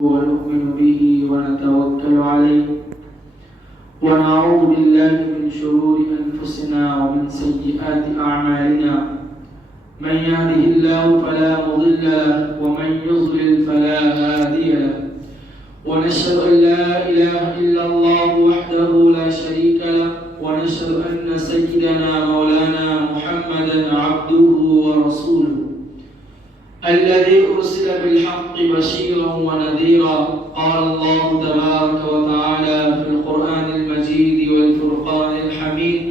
ونؤمن به ونتوكل عليه ونعوذ بالله من شرور أنفسنا ومن سيئات أعمالنا من يهده الله فلا مضل له ومن يضلل فلا هادي له ونشهد أن لا إله إلا الله وحده لا شريك له ونشهد أن سيدنا مولانا محمدا عبده ورسوله الذي أرسل بالحق بشيرا ونذيرا قال الله تبارك وتعالى في القرآن المجيد والفرقان الحميد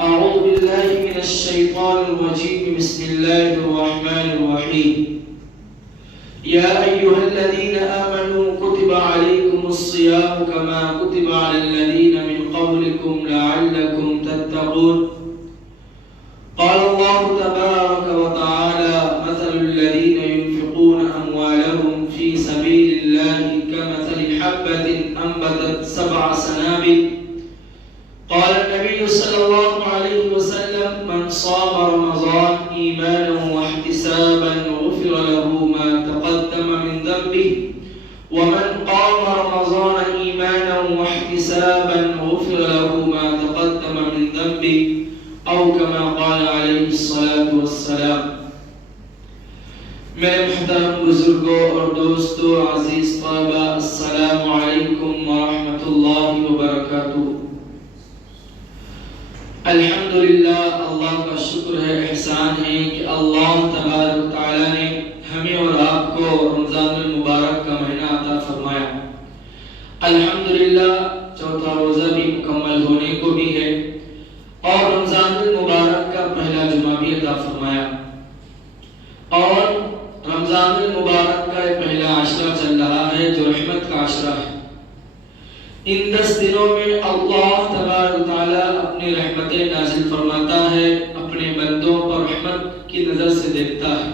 أعوذ بالله من الشيطان الرجيم بسم الله الرحمن الرحيم يا أيها الذين آمنوا كتب عليكم الصيام كما كتب على الذين من قبلكم لعلكم تتقون قال الله تبارك وتعالى مثل الذين ينفقون أموالهم في سبيل الله كمثل حبة أنبتت 7 سنابل قال النبي صلى الله عليه وسلم من صام رمضان إيمانا واحتسابا غفر له ما تقدم من ذنبه ومن قام رمضان إيمانا واحتسابا غفر له ما تقدم من ذنبه او كما قال علیہ الصلاۃ والسلام۔ میرے محترم بزرگوں اور دوستوں، عزیز طلباء، السلام علیکم ورحمۃ اللہ وبرکاتہ۔ الحمدللہ، اللہ کا شکر ہے، احسان ہے کہ اللہ تبارک و تعالی نے ہمیں اور آپ کو رمضان المبارک کا مہینہ عطا فرمایا۔ الحمدللہ، چوتھا روزہ بھی مکمل ہونے کو بھی ہے اور رمضان المبارک کا پہلا جمعہ بھی عطا فرمایا، اور رمضان المبارک کا پہلا عشرہ چل رہا ہے جو رحمت کا عشرہ ہے۔ ان 10 دنوں میں اللہ تبارک و تعالی اپنی رحمتیں نازل فرماتا ہے، اپنے بندوں پر رحمت کی نظر سے دیکھتا ہے۔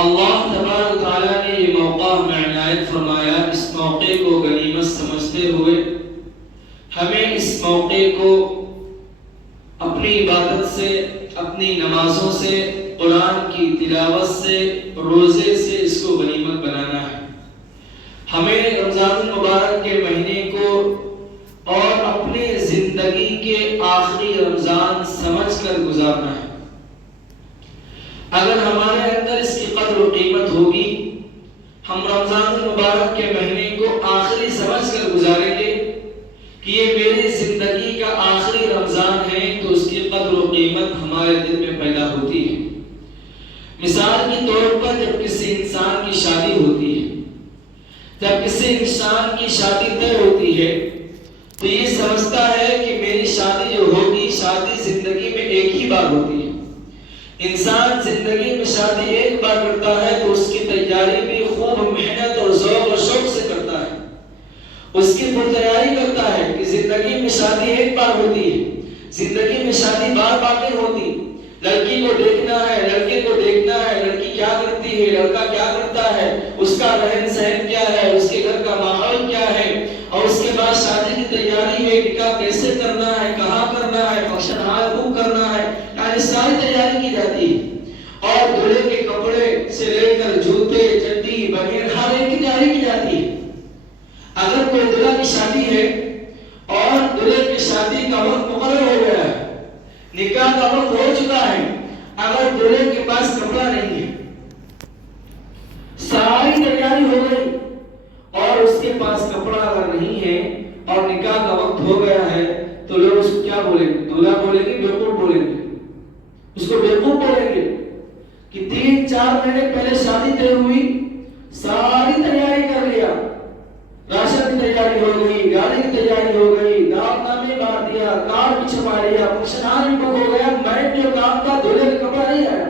اللہ تبارک و تعالی نے یہ موقع ہمیں عنایت فرمایا، اس موقع کو غنیمت سمجھتے ہوئے ہمیں اس موقع کو اپنی عبادت سے، اپنی نمازوں سے، قرآن کی تلاوت سے، روزے سے اس کو غنیمت بنانا ہے۔ ہمیں رمضان المبارک کے مہینے کو اور اپنی زندگی کے آخری رمضان سمجھ کر گزارنا ہے۔ اگر ہمارے اندر اس کی قدر و قیمت ہوگی، ہم رمضان المبارک کے مہینے کو آخری سمجھ کر گزاریں گے کہ یہ میری زندگی کا آخری رمضان ہے، تو اس کی قدر و قیمت ہمارے دل میں پیدا ہوتی ہے۔ مثال کے طور پر جب کسی انسان کی شادی ہوتی ہے، جب کسی انسان کی شادی طے ہوتی ہے تو یہ سمجھتا ہے کہ میری شادی جو ہوگی، شادی زندگی میں ایک ہی بار ہوتی ہے۔ انسان زندگی میں شادی ایک بار کرتا ہے تو اس کی تیاری بھی خوب محنت اور ذوق و شوق سے کرتا ہے، اس کی تیاری کرتا ہے کہ زندگی میں شادی ایک بار ہوتی ہے، زندگی میں شادی بار بار نہیں ہوتی۔ لڑکی کو دیکھنا ہے، لڑکے کو دیکھنا ہے، لڑکی کیا کرتی ہے، لڑکا کیا کرتا ہے، اس کا رہن سہن کیا ہے، اس کے گھر کا ماحول کیا ہے، اور اس کے بعد شادی کی تیاری ہے، نکاح کیسے کرنا ہے، کہاں کرنا ہے، فنکشن ہال بک کرنا ہے، یعنی ساری تیاری کی جاتی ہے۔ اور دولہے کے کپڑے سے لے کر جوتے، چڈی، بنیان، ہر ایک کی تیاری کی جاتی ہے۔ اگر کوئی دلہا کی شادی ہے اور دلہے کی شادی کا وقت مقرر ہو گیا ہے، نکاح کا وقت ہو چکا ہے، اگر دلہے کے پاس کپڑا نہیں ہے، ساری تیاری ہو گئی اور اس کے پاس کپڑا اگر نہیں ہے اور نکاح کا وقت ہو گیا ہے، تو لوگ اس کو کیا بولیں گے؟ دلہا بولیں گے، بیوقوف بولیں گے، اس کو بیوقوف بولیں گے کہ 3-4 مہینے پہلے شادی طے ہوئی، ساری تیاری کر لیا، راشن کی تیاری ہو گئی، گاڑی کی تیاری ہو گئی، دعوت نامے بانٹ دیا، کارڈ بھی چھپا لیا، فنکشن ہال بھی بک ہو گیا، میں جو کام تھا دولہے کا کپڑا نہیں آیا،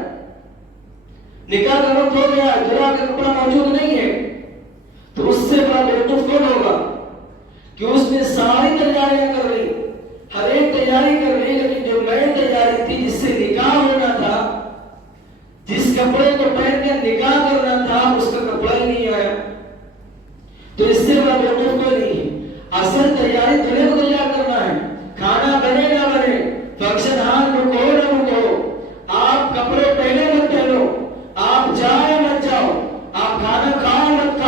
نکاح کا وقت ہو گیا، دولہا کا کپڑا موجود نہیں ہے، تو اس سے بڑا بیوقوف کون ہوگا کہ اس نے ساری تیاریاں کر لی، ہر ایک تیاری کر لی، لیکن جو مین تیاری تھی جس سے نکاح ہونا تھا، جس کپڑے کو پہن کے نکاح کرنا تھا، اس کا کپڑا ہی نہیں آیا، تو اس سے بڑا بیوقوف کوئی نہیں ہے۔ اصل تیاری دلہے کو تیار کرنا ہے، کھانا بنے نہ بنے، فنکشن ہال بک ہو نہ بک ہو، آپ کپڑے پہنے مت پہنو، آپ جائے مت جاؤ، آپ کھانا کھائے مت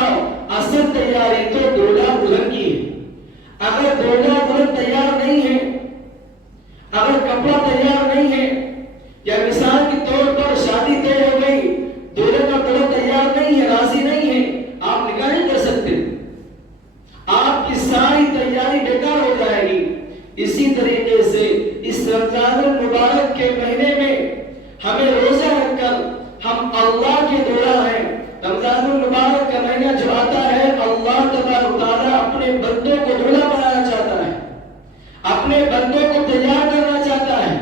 اپنے بندوں کو دولہا بنانا چاہتا ہے، اپنے بندوں کو تیار کرنا چاہتا ہے۔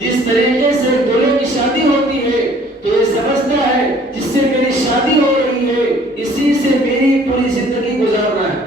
جس طریقے سے دولہے کی شادی ہوتی ہے تو یہ سمجھتا ہے جس سے میری شادی ہو رہی ہے اسی سے میری پوری زندگی گزارنا ہے،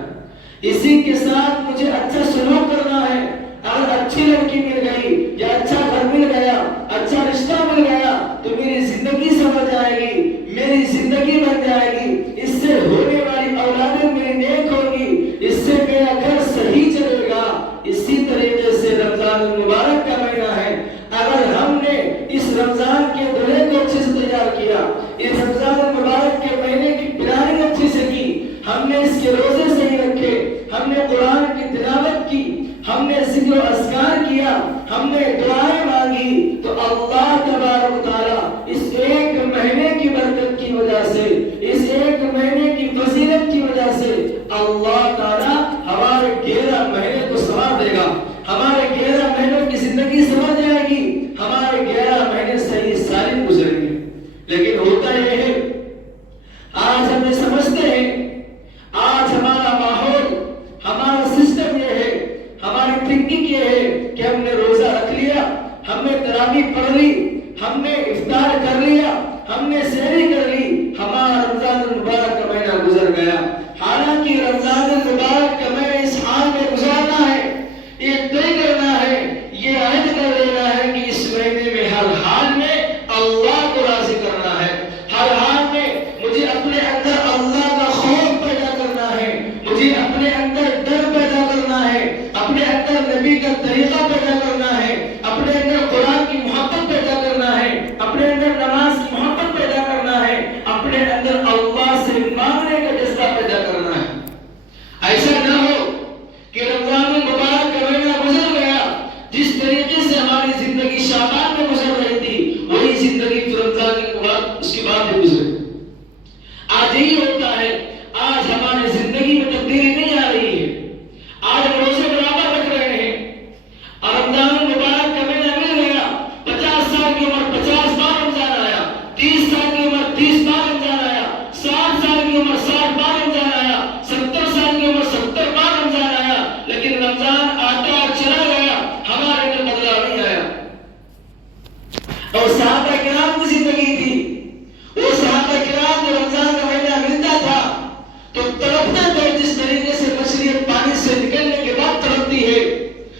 اسی کے ساتھ مجھے اچھا سلوک کرنا ہے۔ اگر اچھی لڑکی مل گئی یا اچھا گھر مل گیا، اچھا رشتہ مل گیا تو میری زندگی سمجھ جائے گی، میری زندگی بن جائے گی، اس سے ہونے والی اولادیں میری نیک ہوگی، اس سے میرا گھر صحیح چلے گا۔ اسی طریقے سے رمضان المبارک کا مہینہ ہے، اگر ہم نے اس رمضان کے دولہے کو اچھے سے تیار کیا، اس رمضان المبارک کے مہینے کی پلاننگ اچھے سے کی، ہم نے اس کے روزے صحیح رکھے، ہم نے قرآن کی تلاوت کی، ہم نے ذکر و اذکار کیا، ہم نے دعائیں مانگی، تو اللہ تبارک و تعالی اس ایک مہینے کی برکت کی وجہ سے، اس ایک مہینے کی فضیلت کی وجہ سے اللہ تعالی ہمارے 11 مہینے کو سنوار دے گا، ہمارے 11 مہینوں کی زندگی سنور جائے گی، ہمارے 11 مہینے صحیح سالم گزریں گے۔ لیکن ہوتا یہ ہے آج ہم یہ سمجھتے ہیں، آج ہمارا ماحول، ہمارا سسٹم یہ ہے، ہماری تھنکنگ یہ ہے کہ ہم نے روزہ رکھ لیا، ہم نے تراویح پڑھ لی، ہم نے افطار کر لیا، ہم نے سحری کر لی، ہمارا رمضان المبارک کا مہینہ گزر گیا۔ حالانکہ رمضان المبارک کا مہینہ اس حال میں گزارنا ہے، یہ طے کرنا ہے، یہ عہد کر لینا ہے کہ اس مہینے میں ہر حال میں اللہ کو راضی کرنا ہے، ہر حال میں مجھے اپنے اندر اللہ کا خوف پیدا کرنا ہے، مجھے اپنے اندر ڈر پیدا کرنا ہے، اپنے اندر نبی کا طریقہ پیدا کرنا ہے، اپنے اندر قرآن کی محبت پیدا کرنا ہے، اپنے اندر نماز کی محبت پیدا کرنا ہے، اپنے اندر اللہ سے مانگنے کا جذبہ پیدا کرنا ہے۔ ایسا نہ ہو کہ رمضان المبارک کا مہینہ گزر گیا، جس طریقے سے ہماری زندگی شعبان میں گزر رہی تھی وہی زندگی رمضان کے بعد اس کے بعد بھی گزرے۔ آج یہی ہوتا ہے، آج ہماری زندگی میں تبدیلی نہیں آ رہی ہے، آج ہم روزے برابر رکھ رہے ہیں اور رمضان المبارک کا مہینہ مل گیا، 50 سال کی عمر 50 بار رمضان آیا، 30 سال کی عمر 30 بار رمضان آیا، 60 سال کی عمر 60 بار رمضان آیا، 70 سال کی عمر 70 بار رمضان آیا، لیکن رمضان آتا اور چلا گیا، ہمارے اندر بدلاؤ نہیں آیا۔ اور صحابہ کرام کی زندگی تھی، وہ صحابہ کرام جو رمضان کا مہینہ ملتا تھا تو تڑپتے تھے، جس طریقے سے مچھلی پانی سے نکلنے کے بعد تڑپتی ہے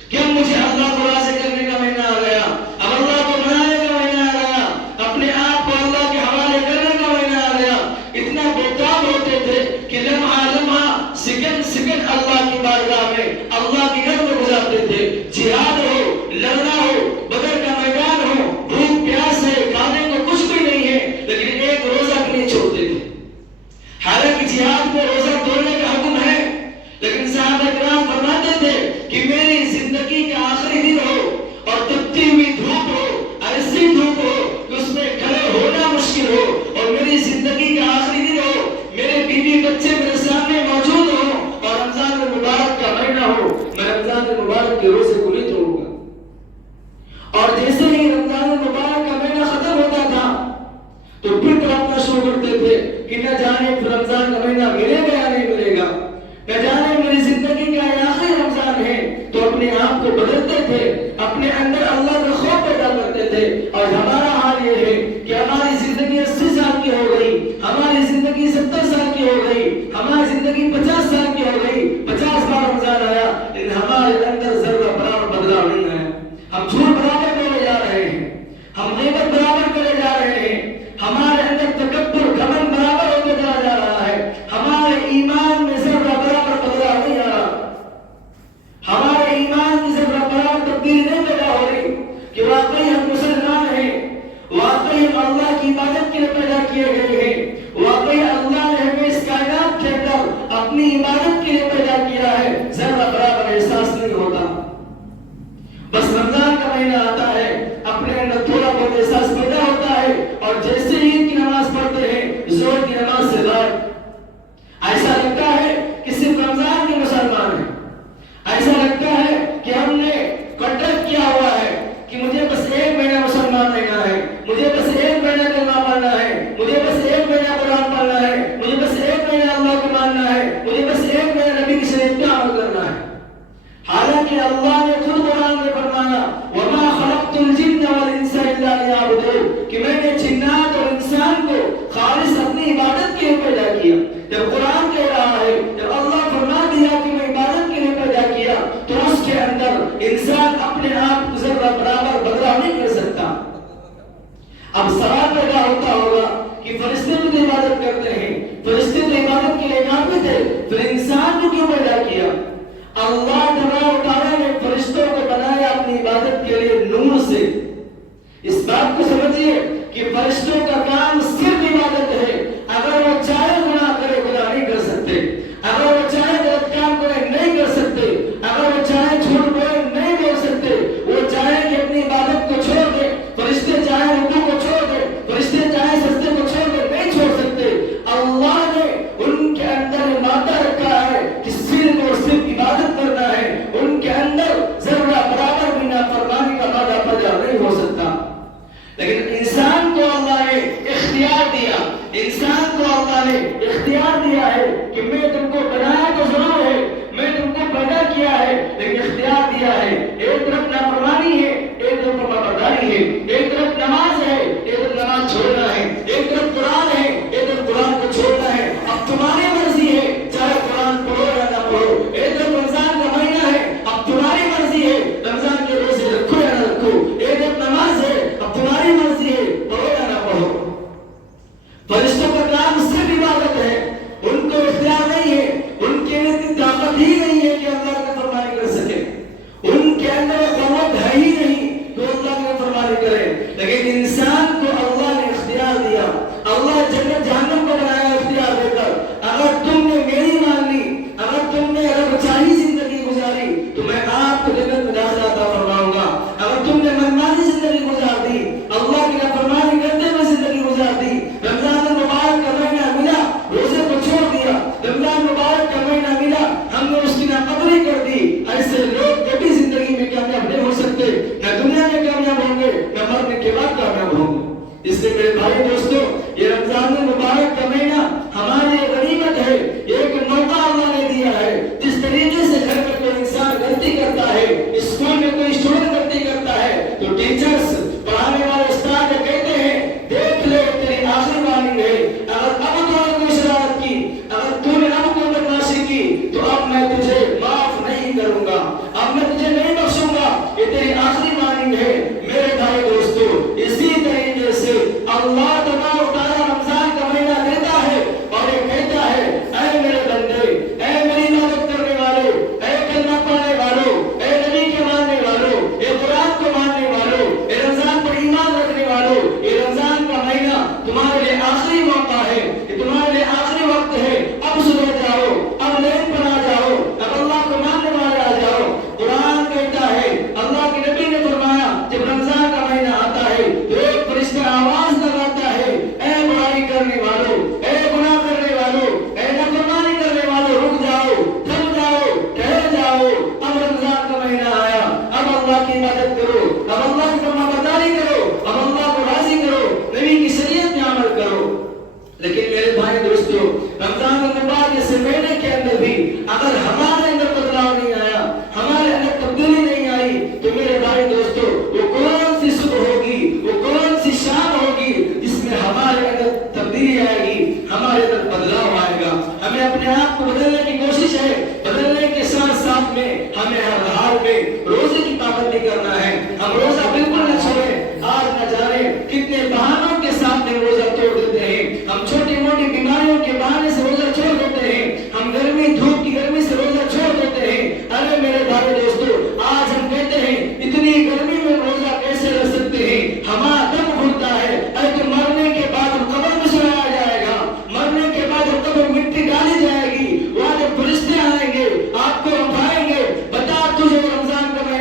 کہ اب مجھے اللہ کو راضی کرنے کا مہینہ آ گیا، اب اللہ کو منانے کا مہینہ آ گیا، اپنے آپ کو اللہ کے حوالے کرنے کا مہینہ آ گیا۔ اتنا بےتاب ہوتے تھے کہ لمحہ لمحہ سیکنڈ سیکنڈ اللہ کی بارگاہ میں، اللہ کے گھر میں گزارتے تھے۔ جہاد ہو، لڑنا ہو، بدر کا میدان ہو، بھوک پیاس ہے، کھانے کو کچھ بھی نہیں ہے، لیکن ایک روزہ بھی نہیں چھوڑتے تھے۔ حالانکہ جہاد میں روزہ توڑنے کا حکم ہے، لیکن صحابہ کرام فرماتے تھے کہ میری زندگی کا آخری دن ہو اور تپتی ہوئی دھوپ ہو، ایسی دھوپ ہو کہ اس میں کھڑے ہونا مشکل ہو، اور میری زندگی کا آخری دن ہو، میرے بیوی بچے میرے سامنے موجود ہوں اور رمضان المبارک کا مہینہ ہو، میں رمضان المبارک کے روزے کو نہیں توڑوں گا۔ اور جیسے ہی رمضان المبارک کا مہینہ ختم ہوتا تھا تو پھر تڑپنا شروع کرتے تھے کہ نہ جانے رمضان کا مہینہ ملے گا یا نہیں ملے گا، نہ جانے میری زندگی کا یہ آخری رمضان ہے۔ تو اپنے آپ کو بدلتے تھے، اپنے اندر اللہ کا خوف پیدا کرتے تھے۔ اور ہمارا حال یہ ہے کہ ہماری زندگی 80 سال کی ہو گئی، ہماری زندگی 70 سال کی ہو گئی، ہماری زندگی 50 سال کی ہو گئی، 50 بار رمضان آیا، لیکن ہمارے اندر ذرہ برابر بدلاؤ نہیں آیا۔ ہم جھوٹ برابر کرے جا رہے ہیں، ہم غیبت برابر کرے جا رہے ہیں، ہمارے اندر تکبر گھمنڈ برابر ہوتے چلا جا رہا ہے، ہمارے ایمان میں ذرہ برابر بدلاؤ نہیں آ رہا، ہمارے ایمان کی ذرہ برابر تبدیلی نہیں پیدا ہو رہی کہ واقعی ہم مسلمان ہیں، واقعی ہم اللہ کی عبادت کے لیے پیدا کیے گئے ہیں، واقعی اللہ نے ہمیں اس کائنات کے اندر اپنی عبادت کے لیے پیدا کیا ہے، ذرہ برابر احساس نہیں ہوتا۔ بس رمضان کا مہینہ آتا ہے، اپنے اندر تھوڑا بہت احساس پیدا ہوتا ہے، اور جیسے عید کی نماز پڑھتے ہیں زور کی نماز سے غائب۔ ایسا لگتا ہے کہ صرف رمضان کے مسلمان ہیں، ایسا لگتا ہے کہ ہم نے کنٹریکٹ کیا ہوا ہے کہ مجھے بس ایک مہینہ مسلمان رہنا ہے، مجھے بس ایک مہینہ کلمہ پڑھنا ہے، مجھے بس ایک مہینہ قرآن پڑھنا ہے، مجھے بس ایک مہینہ اللہ کو ماننا ہے، مجھے بس ایک جب قرآن کہہ رہا ہے، جب اللہ فرما دیا کہ میں عبادت کے لیے پیدا کیا، تو اس کے اندر انسان اپنے آپ کو ذرہ برابر بدلاؤ نہیں کر سکتا۔ اب سوال پیدا ہوتا ہوگا کہ فرشتے بھی تو عبادت کرتے ہیں، فرشتے تو عبادت کے لیے کافی تھے، پھر انسان کو کیوں پیدا کیا؟ اللہ تبارک و تعالیٰ نے فرشتوں کو بنایا اپنی عبادت کے لیے نور سے۔ اس بات کو سمجھیے کہ فرشتوں کا کام صرف عبادت ہے۔ اگر وہ چاہے گناہ کرے، گناہ نہیں کر سکتے۔ اگر وہ چاہے غلط کام کرے، نہیں کر سکتے۔ اگر وہ چاہے جھوٹ بولے، نہیں بول سکتے۔ وہ چاہے کہ اپنی عبادت کو چھوڑ دے، فرشتے چاہے رکوع کو چھوڑ دے، فرشتے چاہے سجدے کو چھوڑ دے، نہیں چھوڑ سکتے۔ اللہ نے ان کے اندر مادہ رکھا ہے کہ صرف اور صرف عبادت کرنا ہے۔ ان کے اندر ذرہ برابر بھی نافرمانی کا مادہ پیدا نہیں ہو سکتا۔ لیکن انسان کو اللہ نے اختیار دیا، انسان کو اللہ نے اختیار دیا ہے کہ میں تم کو بنایا تو ضرور ہے، میں تم کو پیدا کیا ہے، لیکن اختیار دیا ہے۔ ایک طرف نافرمانی ہے، ایک طرف فرمانبرداری ہے، ایک طرف نماز ہے، ایک طرف نماز چھوڑنا ہے، ایک طرف قرآن ہے، ایک طرف قرآن کو چھوڑنا ہے۔ اب تمہاری مرضی ہے، چاہے قرآن پڑھو یا نہ پڑھو۔ ایک طرف رمضان کا مہینہ ہے، اب تمہاری مرضی ہے، رمضان کے روزے رکھو یا نہ رکھو۔ ایک طرف نماز ہے، اب تمہاری مرضی ہے، پڑھو یا نہ پڑھو۔ فرشتوں کا کام صرف عبادت ہے، ان کو اختیار نہیں ہے، ان کے لیے طاقت ہی نہیں ہے کہ اللہ کی فرمانی کر سکے، ان کے اندر قوت ہے ہی نہیں کہ اللہ کی فرمانی کرے۔ لیکن انسان کو اللہ نے اختیار دیا، اللہ جنت جہنم کو بنایا اختیار دے کر۔ اگر تم نے میری مان لی، اگر تم نے چاہی زندگی گزاری، تو میں آپ کو جنت میں داخلہ عطا فرماؤں گا۔ اگر تم نے منمانی زندگی گزار دی، اللہ کی نافرمانی کرتے ہوئے زندگی گزار دی، رمضان المبارک کا مہینہ ملا، روزے کو چھوڑ دیا، رمضان مبارک کا مہینہ ملا، ہم نے اس کی ناقدری کر دی، ایسے لوگ کبھی زندگی میں کامیاب نہیں ہو سکتے، نہ دنیا میں کامیاب ہوں گے، نہ مرنے کے بعد کامیاب ہوں گے۔ اس لیے میرے بھائی دوستو، یہ رمضان المبارک کا مہینہ ہمارے غنیمت ہے، ایک موقع اللہ نے دیا ہے۔ جس طریقے سے گھر میں کوئی انسان غلطی کرتا ہے، اسکول میں کوئی اسٹوڈنٹ غلطی کرتا ہے، تو ٹیچرز، پڑھانے والے استاد کہتے ہیں دیکھ لے تیری آخری وارننگ ہے، اگر اب تو نے کوئی شرارت کی، اگر تو نے اب کوئی بدمعاشی کی، تو اب میں تجھے معاف نہیں کروں گا، اب میں تجھے نہیں بخشوں گا، یہ تیری آخری وارننگ ہے۔ میرے بھائی دوستو، اسی طریقے سے اللہ تبارک و تعالیٰ رمضان کا مہینہ دیتا ہے اور یہ کہتا ہے اے میرے بندے، اے میری عبادت کرنے والوں، اے کلمہ پڑھنے والوں، اے نبی کے ماننے والوں، اے قرآن کو ماننے والوں، اے رمضان پر ایمان رکھنے والوں، یہ رمضان کا مہینہ تمہارے لیے آخری موقع ہے، یہ تمہارے لیے آخری وقت ہے۔ اب سدھر جاؤ، اب لین پر آ جاؤ، اب اللہ کو ماننے والے آ جاؤ۔ قرآن کہتا ہے، اللہ کے نبی نے فرمایا جب رمضان کا مہینہ آتا ہے تو ایک فرشتہ آواز لگاتا ہے، اے برائی کرنے والوں، اے گناہ کرنے والوں، اے نافرمانی کرنے والوں، رک جاؤ، تھم جاؤ، ٹھہر جاؤ، اب رمضان کا مہینہ آیا، اب اللہ کی عبادت کرو، اب اللہ کی فرمانبرداری کرو، اب اللہ کو راضی کرو، نبی کی شریعت میں عمل کرو۔ لیکن میرے بھائی دوستو، رمضان المبارک سے مہینے کے اندر بھی اگر ہمارے اندر بدلاؤ نہیں آیا، ہمارے اندر تبدیلی نہیں آئی، تو میرے بھائی دوستو، وہ کون سی صبح ہوگی، وہ کون سی شام ہوگی جس میں ہمارے اندر تبدیلی آئے گی، ہمارے اندر بدلاؤ آئے گا۔ ہمیں اپنے آپ کو بدلنے کی کوشش ہے، بدلنے کے ساتھ ساتھ میں ہمیں ہر حال میں روزے کی پابندی کرنا ہے۔ ہم روزہ بالکل نہ چھوڑیں۔ آج نہ جانے کتنے بہانوں کے ساتھ میں روزہ توڑ دیتے ہیں، ہم چھوٹی موٹی بیماریوں کے بہانے سے روزہ چھوڑ دیتے ہیں، ہم گرمی دھوپ کی گرمی سے روزہ چھوڑ دیتے ہیں۔ ارے میرے بھائی دوستو، آج ہم کہتے ہیں اتنی گرمی میں روزہ کیسے رہ سکتے ہیں، ہمارا دم گھٹتا ہے۔ ارے تو مرنے کے بعد قبر میں سلایا جائے گا، مرنے کے بعد قبر مٹی ڈالی جائے گی، وہاں جب فرشتے آئیں گے آپ کو اٹھائیں گے، بتا تجھے رمضان کا مہینہ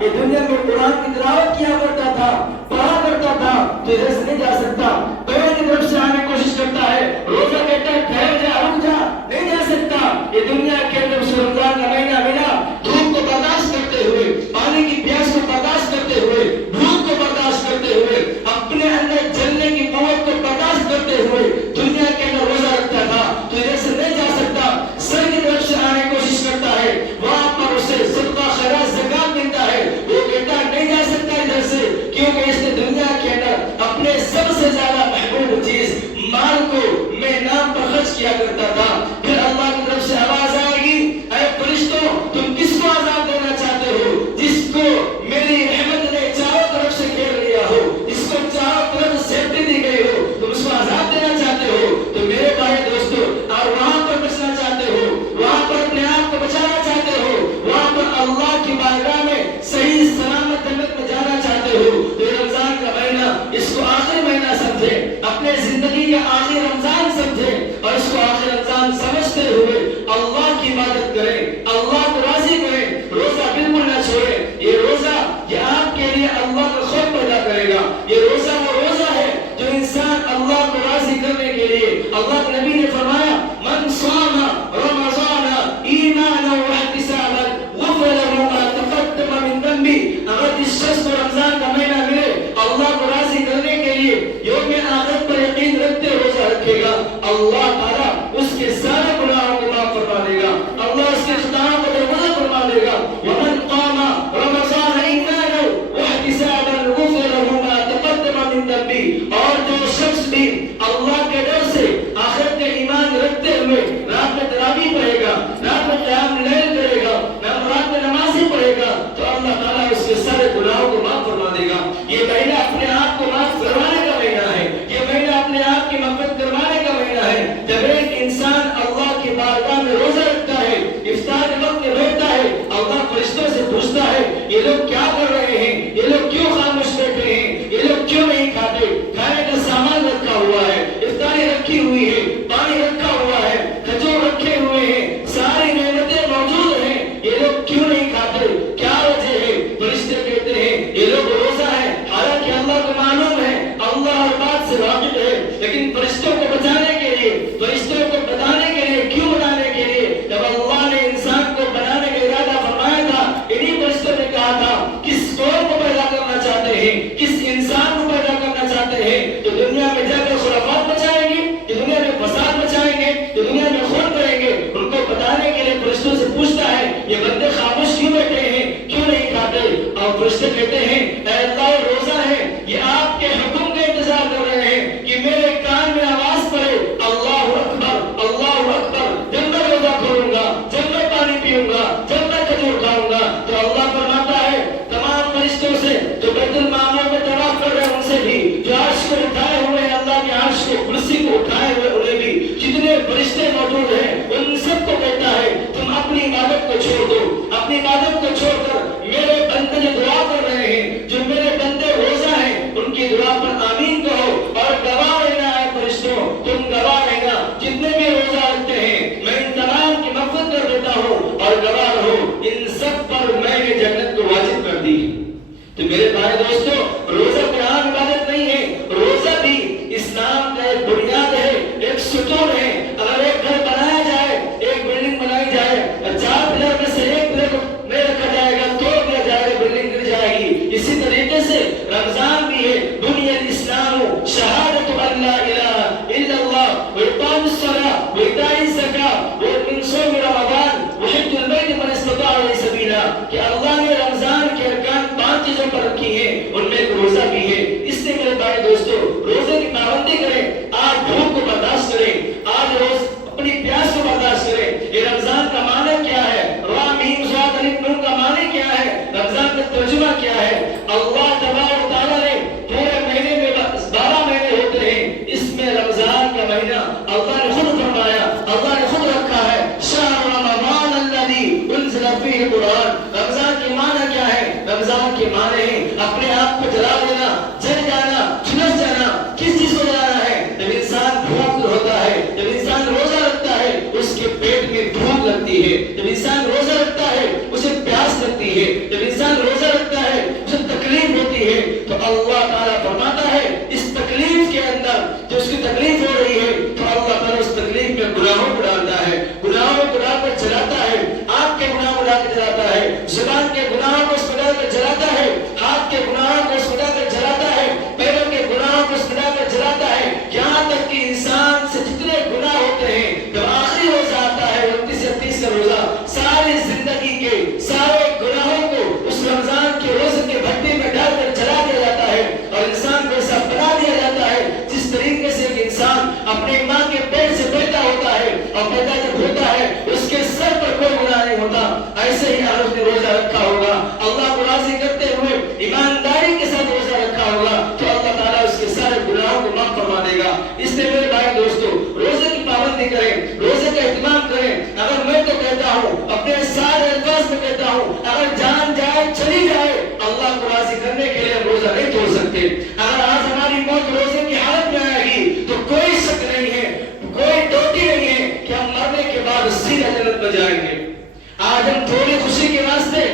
یہ دنیا میں قرآن کی تلاوت کیا کرتا تھا، پڑھا کرتا تھا، تو ادھر سے نہیں جا سکتا، بہن کی طرف سے آنے کی کوشش کرتا ہے، روزہ کہتا ہے ٹھہر جا، رک جا، نہیں جا سکتا۔ یہ دنیا کے اندر اس رمضان کا مہینہ ملا، دھوپ کو برداشت کرتے ہوئے، پانی کی پیاس کو برداشت کرتے ہوئے، بھوک کو برداشت کرتے ہوئے، اپنے اندر جلنے کی قوت کو برداشت کرتے ہوئے دنیا کے اندر روزہ رکھتا تھا، تو ادھر سے نہیں جا سکتا، سر کی طرف سے آنے کی کوشش کرتا ہے، وہاں پر اسے صدقہ خیرات زکات ملتا ہے، وہ کہتا ہے نہیں جا سکتا ادھر سے، کیونکہ اس نے دنیا کے اندر اپنے سب سے زیادہ محبوب چیز مال کو میں نام پر خرچ کیا کرتا تھا۔ پھر اللہ کی طرف سے آواز آئے گی، اے فرشتوں تم کس کو عذاب دینا چاہتے ہو؟ جس کو میری رحمت نے چاروں طرف سے گھیر لیا ہو، جس کو چاروں طرف سے سیفٹی دی گئی ہو، تم اس کو عذاب دینا چاہتے ہو؟ تو میرے بھائی دوستو، اور وہاں پر بچنا چاہتے ہو، وہاں پر اپنے آپ کو بچانا چاہتے ہو، وہاں پر اللہ کی بارگاہ میں صحیح سلامت جنت میں جانا چاہتے ہو، تو یہ رمضان کا مہینہ، اس کو آخری مہینہ سمجھے، اپنے زندگی کا آخری رمضان سمجھے، اور اس کو آخری رمضان سمجھتے ہوئے اللہ کی عبادت کریں، اللہ کو راضی کریں، روزہ بالکل نہ چھوڑیں۔ یہ روزہ یہ آپ کے لیے اللہ کا خوف پیدا کرے گا۔ یہ روزہ وہ روزہ ہے جو انسان اللہ کو راضی کرنے کے لیے، اللہ کے نبی نے فرمایا من صام رمضان ایمانا واحتسابا غفر له ما تقدم من ذنبه۔ اگر جس شخص کو رمضان کا مہینہ ملے اللہ کو راضی کرنے کے لیے، یوم آخرت پر یقین رکھتے روزہ رکھے گا، اللہ تعالیٰ اس کے سارے گناہوں کو معاف فرما دے گا، اللہ اس کے خطاؤں کو درگزر فرما دے گا۔ ومن قام رمضان ایمانا واحتسابا غفر له ما تقدم من ذنبه۔ اور جو شخص بھی اللہ کے ڈر سے آخرت کے ایمان رکھتے ہوئے رات میں تراویح پڑھے گا، رات میں قیام لیل کرے گا، رات میں نمازیں پڑھے گا، تو اللہ تعالیٰ اس کے سارے گناہوں کو معاف فرما دے گا۔ یہ مہینہ اپنے آپ کو معاف کروانے کا مہینہ ہے، یہ مہینہ اپنے آپ کی مغفرت کروانے کا مہینہ ہے۔ جب ایک انسان اللہ کی بارگاہ میں روزہ رکھتا ہے، افطار کے وقت میں بیٹھتا ہے، اللہ فرشتوں سے پوچھتا ہے یہ لوگ کیا کر رہے ہیں، یہ لوگ کیوں خاموش بیٹھے ہیں، یہ لوگ کیوں نہیں کھاتے؟ کھانے کا سامان رکھا ہوا ہے، افطاری رکھی ہوئی ہے، پانی رکھا ہوا ہے، کھجور رکھے ہوئے ہیں، ساری نعمتیں موجود ہیں، یہ لوگ کیوں نہیں کھاتے؟ کیا وجہ ہے؟ فرشتے کہتے ہیں یہ لوگ روزہ ہے، حالانکہ اللہ کو معلوم ہے، اللہ ہر بات سے واقف ہے، لیکن فرشتوں کو بچانے کے لیے، فرشتوں کو بتانے کے لیے، کیوں بتانے کے لیے؟ جب اللہ نے انسان کو بنانے کا ارادہ فرمایا تھا، انہی فرشتوں نے کہا تھا کس قوم کو پیدا کرنا چاہتے ہیں، کس انسان کو پیدا کرنا چاہتے ہیں جو دنیا میں جا کر خرافات مچائیں گے، جو دنیا میں فساد مچائیں گے، جو دنیا میں خون کریں گے، ان کو بتانے کے لیے فرشتوں سے پوچھتا ہے یہ بندے خاموش کیوں بیٹھے ہیں، کیوں نہیں کھاتے؟ اور فرشتے کہتے ہیں اے اللہ روزہ ہے، یہ آپ کے حکم کا انتظار کر رہے ہیں کہ میرے کان میں آواز پڑے اللہ اکبر اللہ اکبر، جب میں روزہ کھولوں گا، جب میں پانی پیوں گا، جب میں کھجور کھاؤں گا۔ تو اللہ فرماتا ہے تمام فرشتوں سے جو بیت المعمور میں طواف کر رہے ہیں ان سے بھی، جو عرش کو اٹھائے ہوئے ہیں، اللہ کے عرش کو کرسی کو اٹھائے ہوئے انہیں بھی، جتنے فرشتے موجود ہیں ان سب کو کہتا ہے تم اپنی عبادت کو چھوڑ دو، اپنی عبادت کو چھوڑ کر میرے بندے جو دعا کر رہے ہیں، جو میرے بندے روزہ ہیں، ان کی دعا پر آمین کہو اور گواہ رہنا ہے فرشتوں، تم گواہ رہنا، جتنے بھی روزہ رکھتے ہیں میں ان تمام کی مغفرت کر دیتا ہوں، اور گواہ رہو ان سب پر میں نے جنت کو واجب کر دی۔ تو میرے بھائی دوستو، روزہ کوئی عام عبادت نہیں ہے، روزہ بھی اسلام کا ایک بنیاد ہے، ایک ستون ہے۔ اگر ایک گھر بنایا جائے، ایک بلڈنگ بنائی جائے، 4 پلر میں سے ایک پلر کو نہیں رکھا جائے گا، توڑ دیا جائے گا، بلڈنگ گر جائے گی۔ اسی طریقے سے رمضان بھی ہے، بنی الاسلام شہادت ان لا الہ الا اللہ واقام الصلاۃ وایتاء الزکاۃ ومن صوم رمضان وحج البیت من استطاع الیہ سبیلا، کہ اللہ نے رمضان کے ارکان 5 چیزوں پر رکھی ہیں، ان میں ایک روزہ بھی ہے۔ اس لیے میرے بھائی دوستو روزے کی پابندی کریں، آج بھوک کو برداشت کریں، آج روز اپنی پیاس کو برداشت کریں۔ یہ رمضان کا معنی کیا ہے؟ را میم صاد الف نون کا معنی کیا ہے؟ رمضان کا ترجمہ کیا ہے؟ اللہ تبارک و تعالیٰ نے پورے مہینے میں 12 مہینے ہوتے ہیں، اس میں رمضان کا مہینہ اللہ نے خود فرمایا، اللہ نے خود رکھا ہے شہر رمضان الذی انزل فیہ القرآن۔ رمضان کے معنی کیا ہے؟ رمضان کے معنی ہے اپنے آپ کو جلا دینا، جل جانا، جھلس جانا۔ کس چیز کو جلانا ہے؟ جب انسان بھوک ہوتا ہے، جب انسان روزہ رکھتا ہے اس کے پیٹ میں بھوک لگتی ہے، جب انسان روزہ رکھتا ہے اسے پیاس لگتی ہے، جب انسان انسان روزہ رکھتا ہے اسے تکلیف ہوتی ہے تو اللہ تعالیٰ فرماتا ہے اس تکلیف کے اندر جو اس کی تکلیف ہو رہی ہے تو اللہ تعالیٰ اس تکلیف میں گناہوں کو ڈالتا ہے، گناہوں کو ڈال کر چلاتا ہے، آنکھ کے گناہ کو ڈال کر چلاتا ہے، زبان کے گناہوں کو اس میں ڈال کر چلاتا ہے، ہاتھ کے گناہوں کو اس میں ڈال کر چلاتا ہے، پیروں کے گناہوں کو اس میں ڈال کر چلاتا ہے، یہاں تک کہ انسان سے جتنے گناہ ہوتے ہیں جب آخری روزہ آتا ہے 29 یا 30 کا روزہ ساری زندگی کے سارے گناہوں کو اس رمضان کے روزے کے بھٹی میں ڈال کر جلا دیا جاتا ہے اور انسان کو ایسا بنا دیا جاتا ہے جس طریقے سے کہ انسان اپنی ماں کے پیٹ سے پیدا ہوتا ہے اور پیدا جب ہوتا ہے اس کے سر پر کوئی گناہ نہیں ہوتا، ایسے ہی عورت نے روزہ رکھا ہوگا اللہ کو راضی کرتے ہوئے ایمانداری کے ساتھ روزہ رکھا ہوگا تو اللہ تعالیٰ اس کے سارے گناہوں کو معاف فرما دے گا۔ اس لیے میرے بھائی دوستو روزے کی پابندی کریں، روزے کا اہتمام کریں۔ اگر میں تو کہتا ہوں اپنے سارے الفاظ میں کہتا ہوں اگر جان جائے چلی جائے اللہ کو راضی کرنے کے لیے ہم روزہ نہیں توڑ سکتے۔ اگر آج ہماری موت روزے کی حالت میں آئے گی تو کوئی شک نہیں ہے، کوئی ڈوٹی نہیں ہے کہ ہم مرنے کے بعد سیدھا جنت میں جائیں گے۔ آج ہم تھوڑی خوشی کے واسطے،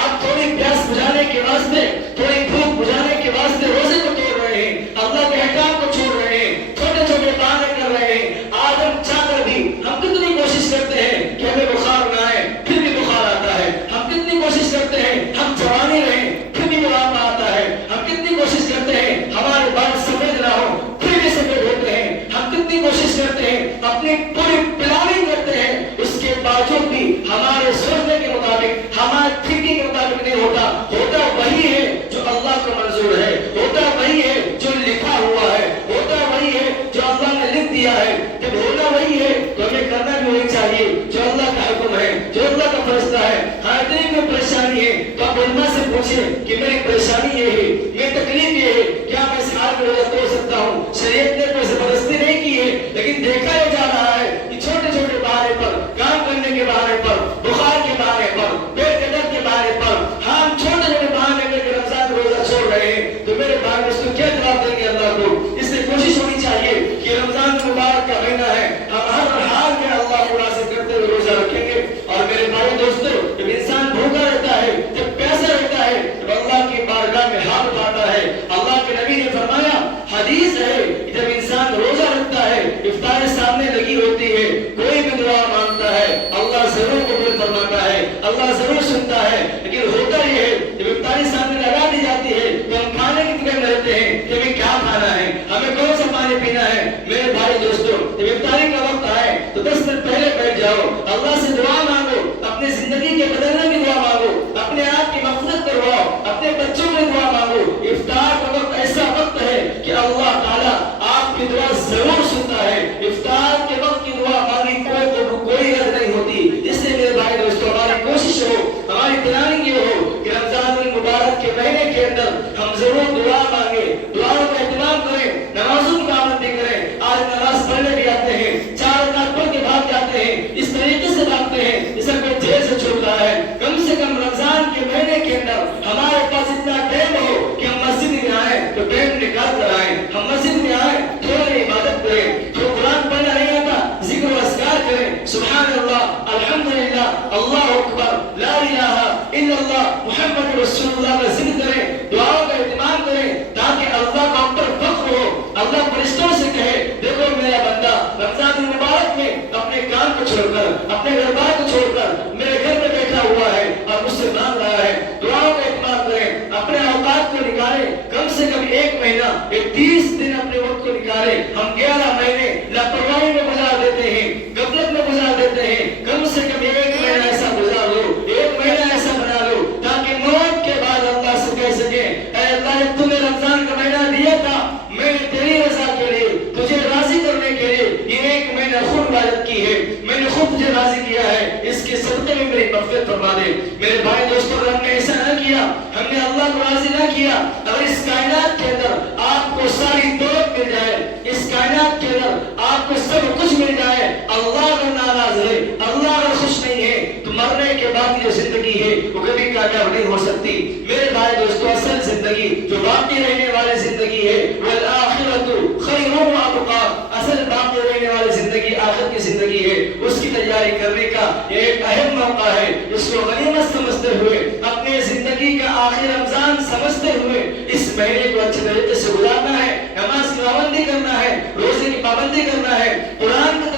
آج تھوڑی پیاس بجھانے کے واسطے، تھوڑی بھوک بجھانے کے واسطے روزے کو توڑ رہے ہیں، اللہ کے احکام کو چھوڑ رہے ہیں، چھوٹے چھوٹے بہانے کر رہے ہیں۔ آج ہم چاہ کر بھی ہم کتنی کوشش کرتے ہیں کہ ہمیں بخار نہ آئے پھر بھی بخار آتا ہے، ہم کتنی کوشش کرتے ہیں ہم جوانی رہیں پھر بھی بڑھاپا آتا ہے، ہم کتنی کوشش کرتے ہیں ہمارے بال سفید نہ ہو پھر بھی سفید ہوتے ہیں، ہم کتنی کوشش کرتے ہیں اپنی پوری پلاننگ کرتے ہیں اس کے باوجود بھی ہمارے سوچنے کے مطابق ہمارے تھنکنگ کے مطابق نہیں ہوتا۔ ہوتا وہی ہے جو اللہ کو منظور ہے، ہوتا وہی ہے جو لکھا ہوا ہے، ہوتا وہی ہے جو اللہ نے لکھ دیا ہے۔ جب ہوتا وہی ہے تو ہمیں کرنا بھی وہی چاہیے جو اللہ کا حکم ہے، جو اللہ کا فیصلہ ہے۔ ہاں اتنی کوئی پریشانی ہے تو آپ علماء سے پوچھیں کہ میری پریشانی یہ ہے، میری تکلیف یہ ہے، کیا میں اس حال میں روزہ توڑ سکتا ہوں؟ شریعت نے کوئی زبردستی نہیں کی ہے لیکن دیکھا یہ جا رہا ہے کہ چھوٹے چھوٹے بہانے پر، کام کرنے کے بہانے پر، بخار کے بہانے پر، پیٹ کے درد کے بہانے پر ہم چھوٹے چھوٹے بہانے کر کے رمضان روزہ چھوڑ رہے ہیں تو میرے بھائی اس کو کیا جواب دیں گے اللہ کو؟ اس لیے کوشش ہونی چاہیے کہ رمضان مبارک کا مہینہ ہے، ہم ہر حال میں اللہ کو راضی کرتے ہوئے روزہ رکھیں گے۔ اور میرے بھائی دوستو جب انسان بھوکا رہتا ہے، جب پیاسا رہتا ہے، جب اللہ کی بارگاہ میں ہاتھ اٹھاتا ہے، اللہ کے نبی نے فرمایا حدیث ہے جب انسان روزہ رکھتا ہے افطار سامنے لگی ہوتی ہے، کوئی بھی دعا مانگتا ہے اللہ ضرور قبول فرماتا ہے، اللہ ضرور سنتا ہے۔ لیکن ہوتا یہ ہے جب افطاری سامنے لگا دی جاتی ہے تو ہم کھانے کی فکر میں رہتے ہیں کہ ہمیں کیا کھانا ہے، ہمیں کون سا پانی پینا ہے۔ میرے بھائی دوستو جب افطاری کا وقت آئے تو 10 منٹ پہلے بیٹھ جاؤ، اللہ سے دعا مانگو، اپنی زندگی کے بدلنے کی دعا مانگو، اپنے آپ کی مغفرت کرواؤ، اپنے بچوں کی دعا مانگو۔ افطار کا وقت ایسا وقت ہے کہ اللہ تعالیٰ آپ کی دعا ضرور سنتا ہے۔ افطار کے وقت کی دعا مانگی کوئی غرض نہیں ہوتی۔ اس لیے میرے بھائی دوستو ہماری کوشش ہو، ہماری پلاننگ یہ ہو کہ رمضان المبارک کے مہینے کے اندر ہم ضرور دعا مانگے، دعاؤں کا اہتمام کریں، نمازوں کی پابندی کریں۔ آج نماز پڑھنے بھی آتے ہیں، 4 رکعت پڑھ کے بھاگ جاتے ہیں، اس طریقے سے بھاگتے ہیں جیسے کوئی جیل سے چھوٹ رہا ہے۔ کم سے کم رمضان کے مہینے کے اندر ہمارے پاس اتنا ٹائم ہو کہ ہم مسجد میں آئیں تو ٹائم نکال کر آئیں، ہم مسجد میں آئیں تھوڑی عبادت کریں، جو قرآن پڑھنا نہیں آتا ذکر و اذکار کریں، سبحان اللہ، الحمدللہ، اللہ اکبر، لا الہ الا اللہ، محمد رسول اللہ کا ذکر کریں، دعاؤں کا اہتمام کریں تاکہ اللہ کا ہم پر فخر ہو، اللہ فرشتوں سے کہے دیکھو میرا بندہ رمضان المبارک میں اپنے کام کو چھوڑ کر، اپنے گھر بار کو چھوڑ کر میرے گھر میں بیٹھا ہوا ہے اور مجھ سے مانگ رہا ہے۔ دعاؤں کا اہتمام کریں، اپنے اوقات کو نکالیں، کم سے کم 1 مہینہ، 30 دن اپنے وقت کو نکالیں۔ ہم 11 مہینے لاپرواہی میں گزار دیتے ہیں، غفلت میں گزار دیتے ہیں، کم سے کم 1 مہینہ ایسا گزار لو، 1 مہینہ ایسا بنا لو تاکہ موت کے بعد اللہ سے کہہ سکے اے اللہ نے تمہیں رمضان کا مہینہ دیا تھا، میں نے تیری رضا کے لیے تجھے راضی کرنے کے لیے یہ 1 مہینہ خود عبادت کی ہے، میں نے خود تجھے راضی کیا ہے، اس کے صدقے میں میری مغفرت فرما دے۔ میرے بھائی دوستو اگر ہم نے ایسا نہ کیا، ہم نے اللہ کو راضی نہ کیا، اگر اس کائنات کے اندر آپ کو ساری دولت مل جائے، اس کائنات کے اندر آپ کو سب کچھ مل جائے، اللہ اگر ناراض ہے، اللہ اگر خوش نہیں ہے تو مرنے کے بعد کی جو زندگی ہے وہ کبھی کامیاب نہیں ہو سکتی۔ میرے بھائی دوستو اصل زندگی جو باقی رہنے والی زندگی ہے والآخرۃ خیر وابقیٰ، اصل باقی رہنے والی زندگی آخرت کی زندگی ہے، اس کی تیاری کرنے کا یہ ایک اہم موقع ہے، اس کو غنیمت سمجھتے ہوئے اپنے زندگی زندگی کا آخر رمضان سمجھتے ہوئے اس مہینے کو اچھے طریقے سے گزارنا ہے، نماز کی پابندی کرنا ہے، روزے کی پابندی کرنا ہے، قرآن کا